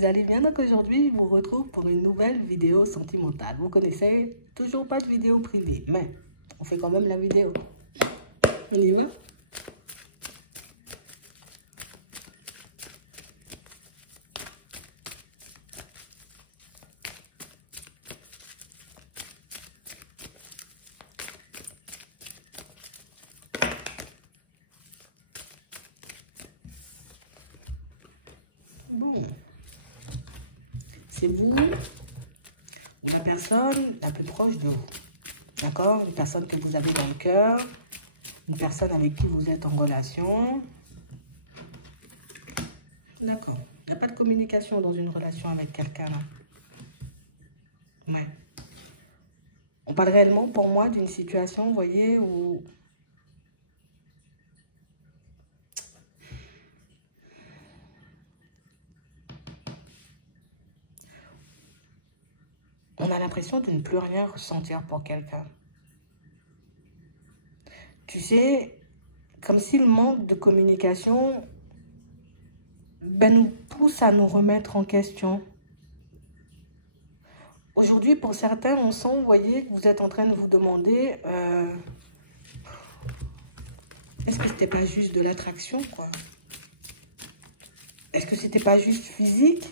vous allez bien? Donc aujourd'hui, je vous retrouve pour une nouvelle vidéo sentimentale. Vous connaissez, toujours pas de vidéo privée, mais on fait quand même la vidéo. On y va? Bon, c'est vous ou la personne la plus proche de vous. D'accord? Une personne que vous avez dans le cœur, une personne avec qui vous êtes en relation. D'accord. Il n'y a pas de communication dans une relation avec quelqu'un là. Ouais. On parle réellement pour moi d'une situation, vous voyez, où on a l'impression de ne plus rien ressentir pour quelqu'un. Tu sais, comme si le manque de communication nous pousse à nous remettre en question. Aujourd'hui, pour certains, on sent, vous voyez, que vous êtes en train de vous demander est-ce que c'était pas juste de l'attraction, quoi? Est-ce que c'était pas juste physique?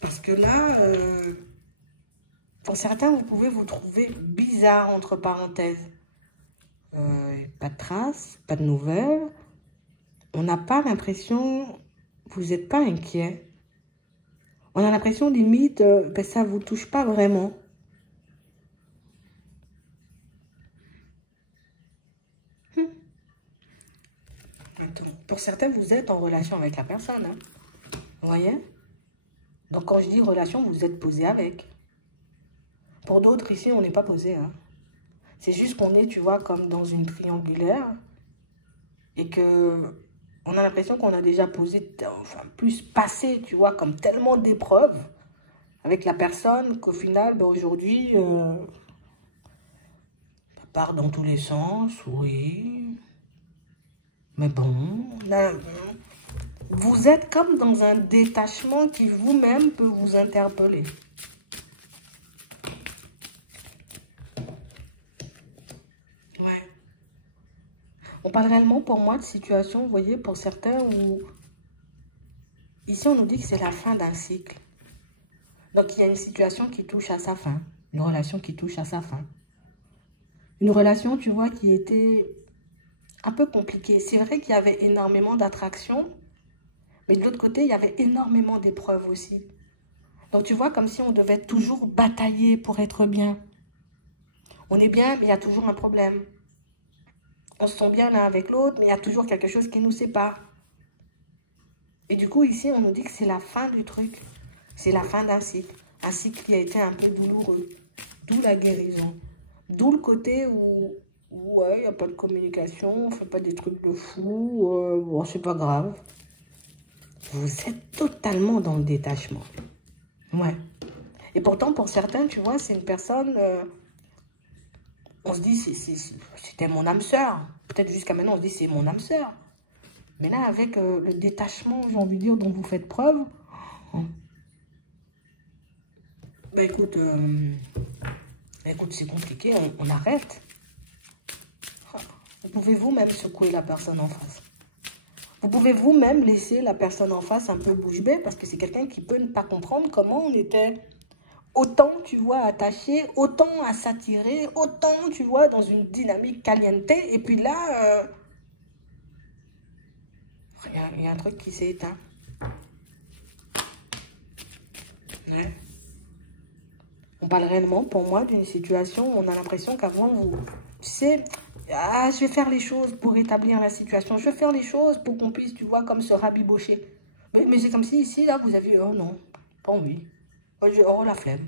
Parce que là, pour certains, vous pouvez vous trouver bizarre, entre parenthèses. Pas de traces, pas de nouvelles. On n'a pas l'impression, vous n'êtes pas inquiet. On a l'impression, limite, ça ne vous touche pas vraiment. Attends. Pour certains, vous êtes en relation avec la personne. Hein. Vous voyez? Donc, quand je dis relation, vous êtes posé avec. Pour d'autres, ici, on n'est pas posé. Hein. C'est juste qu'on est, tu vois, comme dans une triangulaire. Et que on a l'impression qu'on a déjà posé, enfin, plus passé, tu vois, comme tellement d'épreuves avec la personne qu'au final, aujourd'hui, ça part dans tous les sens, oui. Mais bon, là, vous êtes comme dans un détachement qui vous-même peut vous interpeller. Ouais. On parle réellement pour moi de situation, vous voyez, pour certains où... Ici, on nous dit que c'est la fin d'un cycle. Donc, il y a une situation qui touche à sa fin. Une relation qui touche à sa fin. Une relation, tu vois, qui était un peu compliquée. C'est vrai qu'il y avait énormément d'attraction, mais de l'autre côté, il y avait énormément d'épreuves aussi. Donc, tu vois, comme si on devait toujours batailler pour être bien. On est bien, mais il y a toujours un problème. On se sent bien l'un avec l'autre, mais il y a toujours quelque chose qui nous sépare. Et du coup, ici, on nous dit que c'est la fin du truc. C'est la fin d'un cycle. Un cycle qui a été un peu douloureux. D'où la guérison. D'où le côté où ouais, il n'y a pas de communication, on ne fait pas des trucs de fou, bon, c'est pas grave. Vous êtes totalement dans le détachement. Ouais. Et pourtant, pour certains, tu vois, c'est une personne... on se dit, c'était mon âme sœur. Peut-être jusqu'à maintenant, on se dit, c'est mon âme sœur. Mais là, avec le détachement, j'ai envie de dire, dont vous faites preuve... Ben écoute, c'est compliqué, on arrête. Vous pouvez vous-même secouer la personne en face. Vous pouvez vous-même laisser la personne en face un peu bouche bée parce que c'est quelqu'un qui peut ne pas comprendre comment on était autant, tu vois, attaché, autant à s'attirer, autant, tu vois, dans une dynamique caliente. Et puis là, il y a un truc qui s'est éteint. Ouais. On parle réellement, pour moi, d'une situation où on a l'impression qu'avant, vous... Tu sais, ah, je vais faire les choses pour rétablir la situation. Je vais faire les choses pour qu'on puisse, tu vois, comme se rabibocher. Mais c'est comme si ici, là, vous aviez... Oh non, pas envie. Oh, la flemme.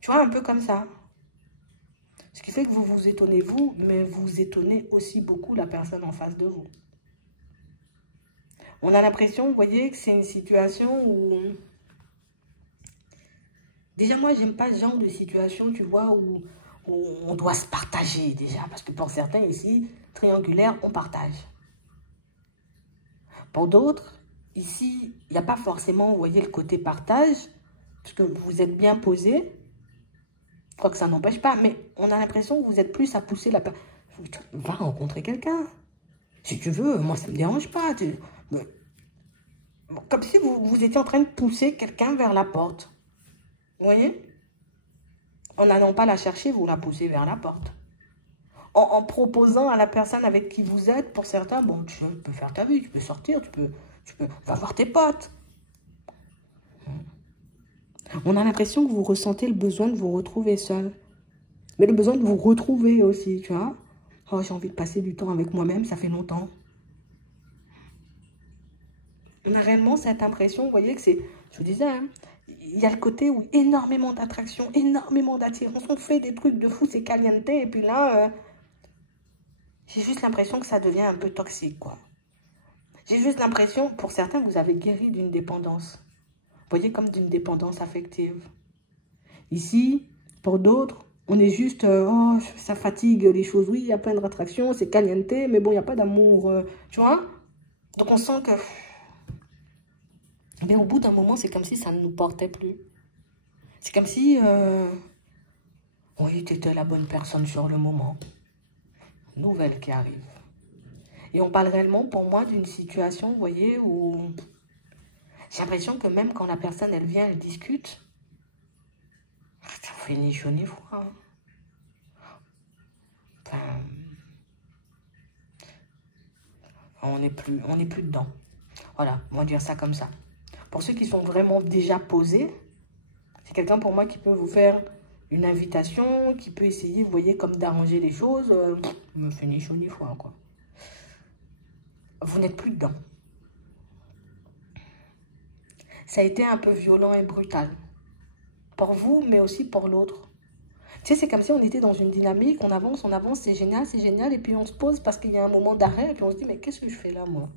Tu vois, un peu comme ça. Ce qui fait que vous vous étonnez, vous, mais vous étonnez aussi beaucoup la personne en face de vous. On a l'impression, vous voyez, que c'est une situation où... Déjà, moi, j'aime pas ce genre de situation, tu vois, où on doit se partager déjà. Parce que pour certains ici, triangulaire, on partage. Pour d'autres, ici, il n'y a pas forcément, vous voyez, le côté partage, parce que vous êtes bien posé. Je crois que ça n'empêche pas, mais on a l'impression que vous êtes plus à pousser la personne. Va rencontrer quelqu'un. Si tu veux, moi, ça ne me dérange pas. Comme si vous étiez en train de pousser quelqu'un vers la porte. Vous voyez? En n'allant pas la chercher, vous la poussez vers la porte. En proposant à la personne avec qui vous êtes, pour certains, bon, tu peux faire ta vie, tu peux sortir, va voir tes potes. On a l'impression que vous ressentez le besoin de vous retrouver seul. Mais le besoin de vous retrouver aussi, tu vois. Oh, j'ai envie de passer du temps avec moi-même, ça fait longtemps. On a réellement cette impression, vous voyez, que c'est, je vous disais, hein, il y a le côté où énormément d'attraction, énormément d'attirance, on fait des trucs de fou, c'est caliente, et puis là, j'ai juste l'impression que ça devient un peu toxique, quoi. J'ai juste l'impression, pour certains, vous avez guéri d'une dépendance. Vous voyez, comme d'une dépendance affective. Ici, pour d'autres, on est juste, oh, ça fatigue les choses. Oui, il y a plein d'attractions, c'est caliente, mais bon, il n'y a pas d'amour, tu vois. Donc, on sent que... Mais au bout d'un moment, c'est comme si ça ne nous portait plus. C'est comme si... oui, tu étais la bonne personne sur le moment. Nouvelle qui arrive. Et on parle réellement, pour moi, d'une situation, vous voyez, où... J'ai l'impression que même quand la personne, elle vient, elle discute, ça fait ni chaud ni froid. Enfin, on n'est plus dedans. Voilà, on va dire ça comme ça. Pour ceux qui sont vraiment déjà posés, c'est quelqu'un pour moi qui peut vous faire une invitation, qui peut essayer, vous voyez, comme d'arranger les choses. Me fait ni chaud ni froid, quoi. Vous n'êtes plus dedans. Ça a été un peu violent et brutal. Pour vous, mais aussi pour l'autre. Tu sais, c'est comme si on était dans une dynamique, on avance, c'est génial, et puis on se pose parce qu'il y a un moment d'arrêt, et puis on se dit, mais qu'est-ce que je fais là, moi?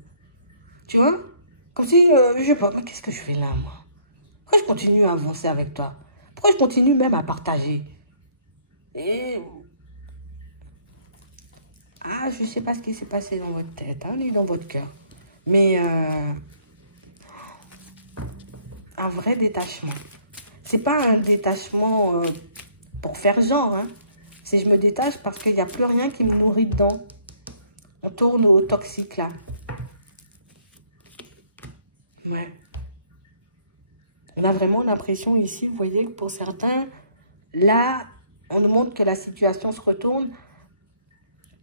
Tu vois? Comme si, je sais pas, mais qu'est-ce que je fais là, moi? Pourquoi je continue à avancer avec toi? Pourquoi je continue même à partager? Et... Ah, je sais pas ce qui s'est passé dans votre tête, hein, ni dans votre cœur. Mais un vrai détachement. C'est pas un détachement pour faire genre, hein. C'est je me détache parce qu'il n'y a plus rien qui me nourrit dedans. On tourne au toxique, là. Ouais. On a vraiment l'impression ici, vous voyez, que pour certains, là, on nous montre que la situation se retourne.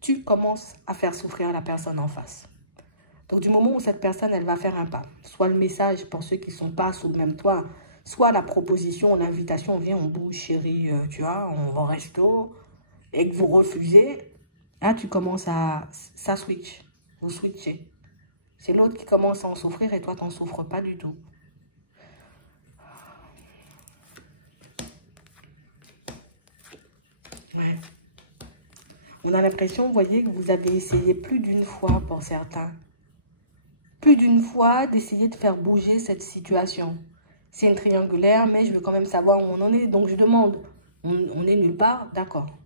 Tu commences à faire souffrir la personne en face. Donc, du moment où cette personne, elle va faire un pas, soit le message pour ceux qui ne sont pas sous le même toit, soit la proposition, l'invitation, viens, on bouge, chérie, tu vois, on va au resto, et que vous refusez, là, tu commences à... Ça switch, vous switchez. C'est l'autre qui commence à en souffrir et toi, tu n'en souffres pas du tout. Ouais. On a l'impression, vous voyez, que vous avez essayé plus d'une fois pour certains. Plus d'une fois d'essayer de faire bouger cette situation. C'est une triangulaire, mais je veux quand même savoir où on en est. Donc, je demande, on est nulle part, d'accord.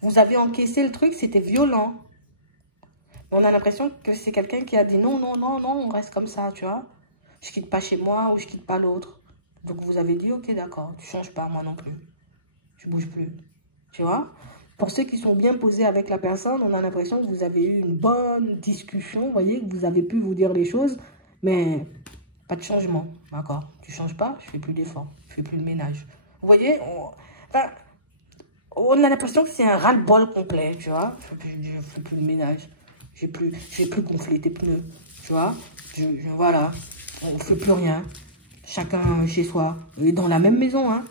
Vous avez encaissé le truc, c'était violent. On a l'impression que c'est quelqu'un qui a dit non, non, non, non, on reste comme ça, tu vois. Je quitte pas chez moi ou je quitte pas l'autre. Donc, vous avez dit, ok, d'accord, tu changes pas, moi non plus. Je bouge plus, tu vois. Pour ceux qui sont bien posés avec la personne, on a l'impression que vous avez eu une bonne discussion, vous voyez, que vous avez pu vous dire les choses, mais pas de changement, d'accord. Tu changes pas, je fais plus d'efforts, je fais plus de ménage. Vous voyez, on a l'impression que c'est un ras-le-bol complet, tu vois. Je fais plus de ménage, je vais plus gonfler tes pneus, tu vois. Voilà, on fait plus rien, chacun chez soi, et dans la même maison, hein.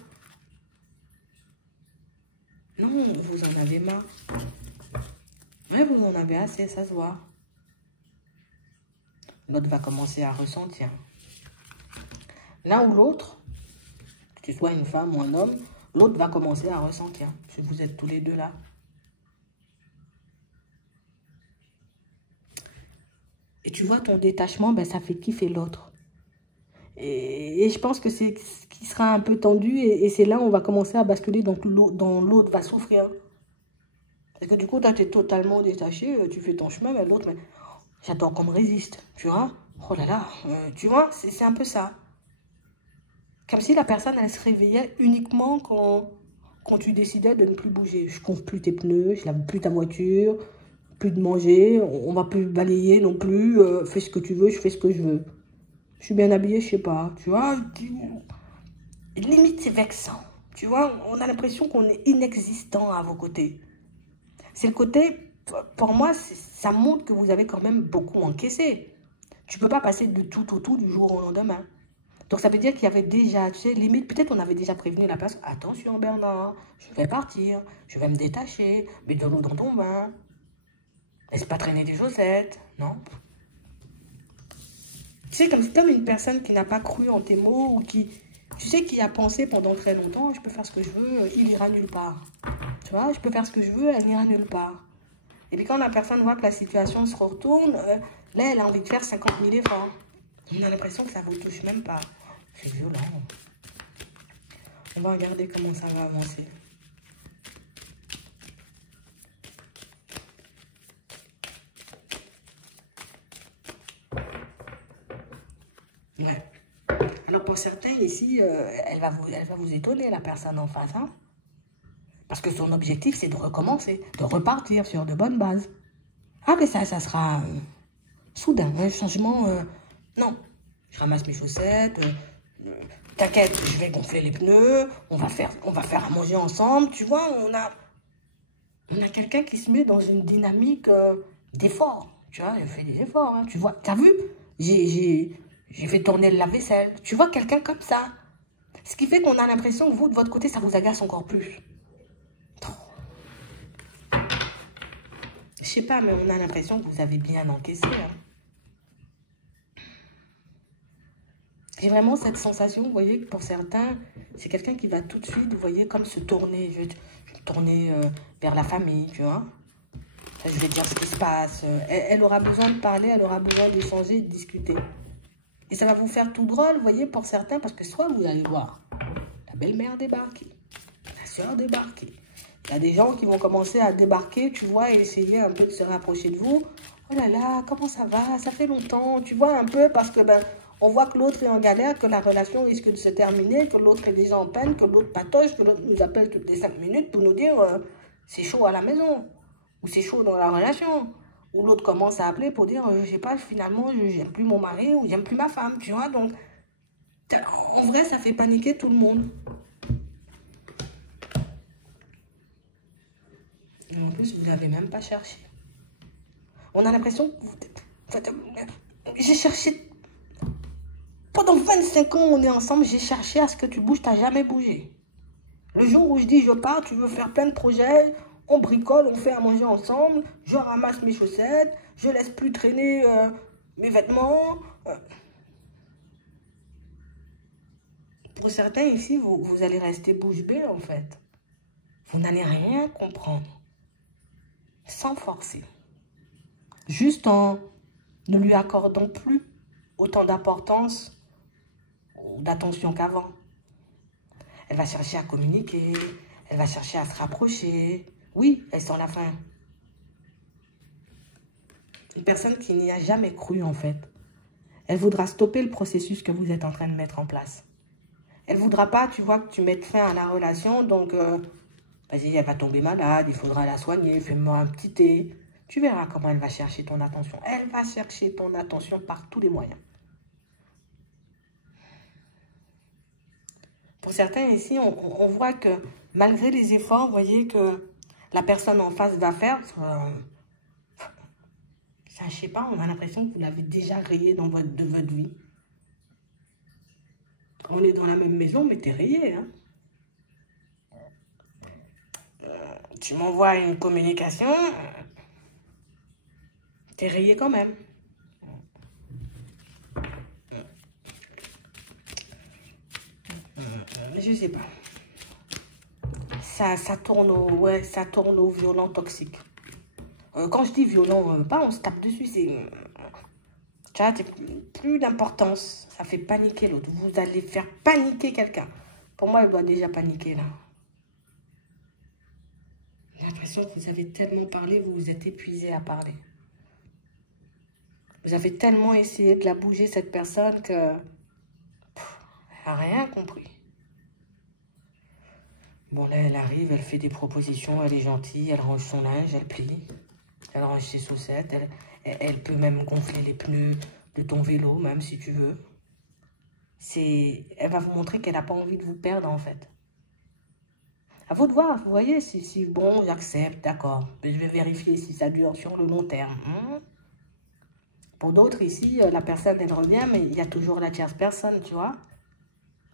Non, vous en avez marre. Ouais, vous en avez assez, ça se voit. L'autre va commencer à ressentir. L'un ou l'autre, que tu sois une femme ou un homme, l'autre va commencer à ressentir. Si vous êtes tous les deux là. Et tu vois, ton détachement, ben, ça fait kiffer l'autre. Et je pense que c'est ce qui sera un peu tendu. Et c'est là où on va commencer à basculer. Donc, l'autre va souffrir. Parce que du coup, toi, tu es totalement détaché. Tu fais ton chemin, mais l'autre, j'adore qu'on me résiste. Tu vois? Oh là là, tu vois, c'est un peu ça. Comme si la personne, elle se réveillait uniquement quand tu décidais de ne plus bouger. Je compte plus tes pneus, je lave plus ta voiture, plus de manger, on va plus balayer non plus, fais ce que tu veux, je fais ce que je veux. Je suis bien habillée, je sais pas, tu vois. Limite, c'est vexant. Tu vois, on a l'impression qu'on est inexistant à vos côtés. C'est le côté, pour moi, ça montre que vous avez quand même beaucoup encaissé. Tu peux pas passer de tout au tout du jour au lendemain. Donc ça veut dire qu'il y avait déjà, tu sais, limite, peut-être on avait déjà prévenu la personne, attention Bernard, je vais partir, je vais me détacher, mets de l'eau dans ton bain, laisse pas traîner des chaussettes, non? Tu sais, comme une personne qui n'a pas cru en tes mots ou qui, tu sais, qui a pensé pendant très longtemps, je peux faire ce que je veux, il ira nulle part. Tu vois, je peux faire ce que je veux, elle n'ira nulle part. Et puis quand la personne voit que la situation se retourne, là, elle a envie de faire 50 000 efforts. On a l'impression que ça ne vous touche même pas. C'est violent. On va regarder comment ça va avancer. Ouais. Alors pour certains ici, elle va vous étonner, la personne en face. Hein? Parce que son objectif, c'est de recommencer, de repartir sur de bonnes bases. Ah, mais ça sera soudain, un changement. Non, je ramasse mes chaussettes. T'inquiète, je vais gonfler les pneus. On va faire à manger ensemble. Tu vois, on a quelqu'un qui se met dans une dynamique d'effort. Tu vois, elle fait des efforts. Hein, tu vois, t'as vu? J'ai fait tourner le lave-vaisselle. Tu vois, quelqu'un comme ça. Ce qui fait qu'on a l'impression que vous, de votre côté, ça vous agace encore plus. Je sais pas, mais on a l'impression que vous avez bien encaissé. Hein. J'ai vraiment cette sensation, vous voyez, que pour certains, c'est quelqu'un qui va tout de suite, vous voyez, comme se tourner. Je vais tourner vers la famille, tu vois. Je vais dire ce qui se passe. Elle aura besoin de parler, elle aura besoin d'échanger, de discuter. Et ça va vous faire tout drôle, vous voyez, pour certains, parce que soit vous allez voir la belle-mère débarquer, la soeur débarquer. Il y a des gens qui vont commencer à débarquer, tu vois, et essayer un peu de se rapprocher de vous. Oh là là, comment ça va? Ça fait longtemps, tu vois, un peu, parce que, ben, on voit que l'autre est en galère, que la relation risque de se terminer, que l'autre est déjà en peine, que l'autre patoche, que l'autre nous appelle toutes les 5 minutes pour nous dire c'est chaud à la maison, ou c'est chaud dans la relation. Ou l'autre commence à appeler pour dire, je sais pas, finalement, j'aime plus mon mari ou j'aime plus ma femme, tu vois. Donc, en vrai, ça fait paniquer tout le monde. Et en plus, vous n'avez même pas cherché. On a l'impression que j'ai cherché. Pendant 25 ans, on est ensemble, j'ai cherché à ce que tu bouges, tu n'as jamais bougé. Le jour où je dis je pars, tu veux faire plein de projets, on bricole, on fait à manger ensemble, je ramasse mes chaussettes, je laisse plus traîner mes vêtements. Pour certains ici, vous allez rester bouche bée en fait. Vous n'allez rien comprendre. Sans forcer. Juste en ne lui accordant plus autant d'importance ou d'attention qu'avant. Elle va chercher à communiquer, elle va chercher à se rapprocher. Oui, elle sent la fin. Une personne qui n'y a jamais cru en fait. Elle voudra stopper le processus que vous êtes en train de mettre en place. Elle ne voudra pas, tu vois, que tu mettes fin à la relation. Donc, vas-y, elle va tomber malade, il faudra la soigner, fais-moi un petit thé. Tu verras comment elle va chercher ton attention. Elle va chercher ton attention par tous les moyens. Pour certains ici, on voit que malgré les efforts, vous voyez que la personne en face va faire, ça, je sais pas, on a l'impression que vous l'avez déjà rayé de votre vie. On est dans la même maison, mais t'es rayé, hein. Tu m'envoies une communication, t'es rayé quand même. Je sais pas. Ça tourne au violent toxique. Quand je dis violent, pas on se tape dessus, c'est... Tu vois, plus d'importance. Ça fait paniquer l'autre. Vous allez faire paniquer quelqu'un. Pour moi, elle doit déjà paniquer, là. J'ai l'impression que vous avez tellement parlé, vous vous êtes épuisé à parler. Vous avez tellement essayé de la bouger, cette personne, que... elle n'a rien compris. Bon, là, elle arrive, elle fait des propositions, elle est gentille, elle range son linge, elle plie, elle range ses chaussettes, elle peut même gonfler les pneus de ton vélo, même si tu veux. Elle va vous montrer qu'elle n'a pas envie de vous perdre, en fait. À vous de voir, vous voyez, si bon, j'accepte, d'accord. Mais je vais vérifier si ça dure sur le long terme. Pour d'autres, ici, la personne, elle revient, mais il y a toujours la tierce personne, tu vois.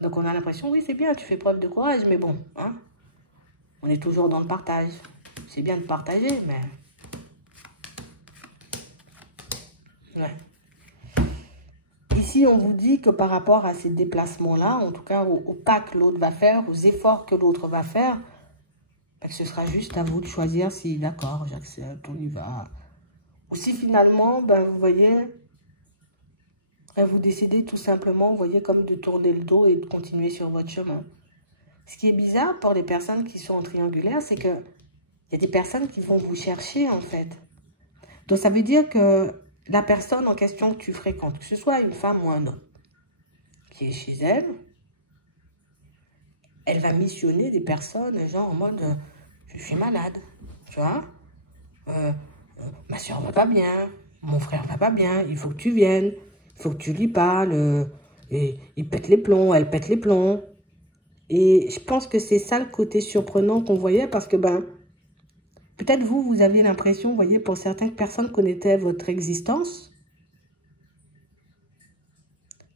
Donc, on a l'impression, oui, c'est bien, tu fais preuve de courage, mais bon, hein. On est toujours dans le partage. C'est bien de partager, mais... ouais. Ici, on vous dit que par rapport à ces déplacements-là, en tout cas au pas que l'autre va faire, aux efforts que l'autre va faire, ben, ce sera juste à vous de choisir si, d'accord, j'accepte, on y va. Ou si finalement, ben, vous voyez, vous décidez tout simplement, vous voyez, comme de tourner le dos et de continuer sur votre chemin. Ce qui est bizarre pour les personnes qui sont en triangulaire, c'est que il y a des personnes qui vont vous chercher, en fait. Donc, ça veut dire que la personne en question que tu fréquentes, que ce soit une femme ou un homme, qui est chez elle, elle va missionner des personnes, genre en mode, je suis malade, tu vois, ma soeur va pas bien, mon frère va pas bien, il faut que tu viennes, il faut que tu lui parles, et il pète les plombs, elle pète les plombs. Et je pense que c'est ça le côté surprenant qu'on voyait, parce que, ben, peut-être vous avez l'impression, vous voyez, pour certaines personnes connaissaient votre existence.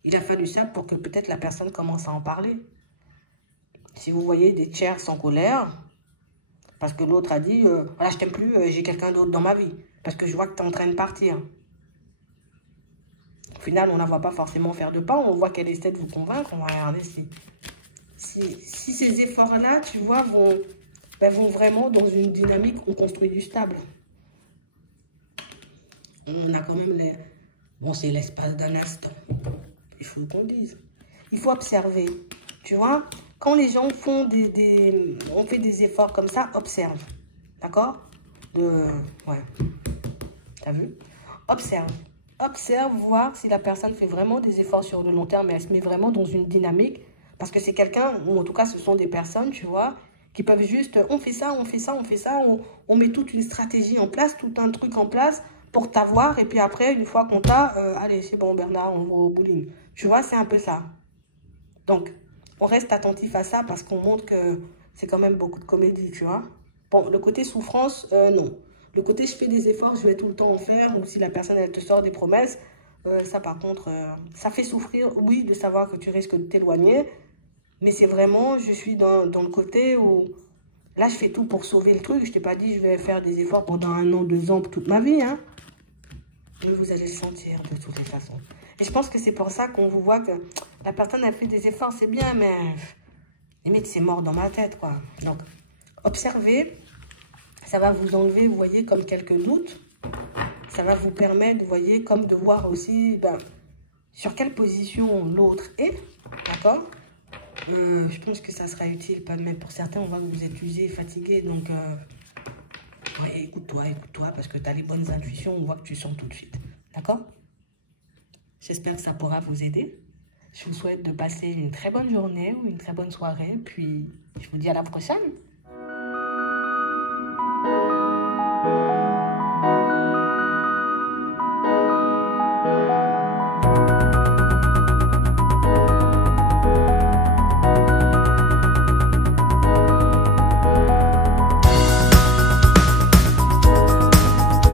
Il a fallu ça pour que peut-être la personne commence à en parler. Si vous voyez des tiers en colère, parce que l'autre a dit, voilà, je t'aime plus, j'ai quelqu'un d'autre dans ma vie, parce que je vois que tu es en train de partir. Au final, on ne la voit pas forcément faire de pas, on voit qu'elle essaie de vous convaincre, on va regarder si ces efforts-là, tu vois, vont vraiment dans une dynamique où on construit du stable. On a quand même les... Bon, c'est l'espace d'un instant. Il faut qu'on dise. Il faut observer. Tu vois, quand les gens font on fait des efforts comme ça, observe. D'accord? Ouais. T'as vu? Observe. Observe, voir si la personne fait vraiment des efforts sur le long terme, mais elle se met vraiment dans une dynamique. Parce que c'est quelqu'un, ou en tout cas, ce sont des personnes, tu vois, qui peuvent juste, on fait ça, on fait ça, on fait ça, on met toute une stratégie en place, tout un truc en place pour t'avoir. Et puis après, une fois qu'on t'a, allez, c'est bon, Bernard, on va au bowling. Tu vois, c'est un peu ça. Donc, on reste attentif à ça parce qu'on montre que c'est quand même beaucoup de comédie, tu vois. Bon, le côté souffrance, non. Le côté je fais des efforts, je vais tout le temps en faire, ou si la personne, elle te sort des promesses, ça par contre, ça fait souffrir, oui, de savoir que tu risques de t'éloigner, mais c'est vraiment, je suis dans le côté où, là, je fais tout pour sauver le truc. Je t'ai pas dit, je vais faire des efforts pendant 1 an, 2 ans, pour toute ma vie, hein. Mais vous allez le sentir de toutes les façons. Et je pense que c'est pour ça qu'on vous voit que la personne a fait des efforts, c'est bien, mais limite, c'est mort dans ma tête, quoi. Donc, observez, ça va vous enlever, vous voyez, comme quelques doutes. Ça va vous permettre, vous voyez, comme de voir aussi, ben, sur quelle position l'autre est, d'accord? Je pense que ça sera utile, mais pour certains, on voit que vous êtes usé, fatigué, donc ouais, écoute-toi, parce que tu as les bonnes intuitions, on voit que tu sens tout de suite, d'accord? J'espère que ça pourra vous aider. Je vous souhaite de passer une très bonne journée ou une très bonne soirée, puis je vous dis à la prochaine.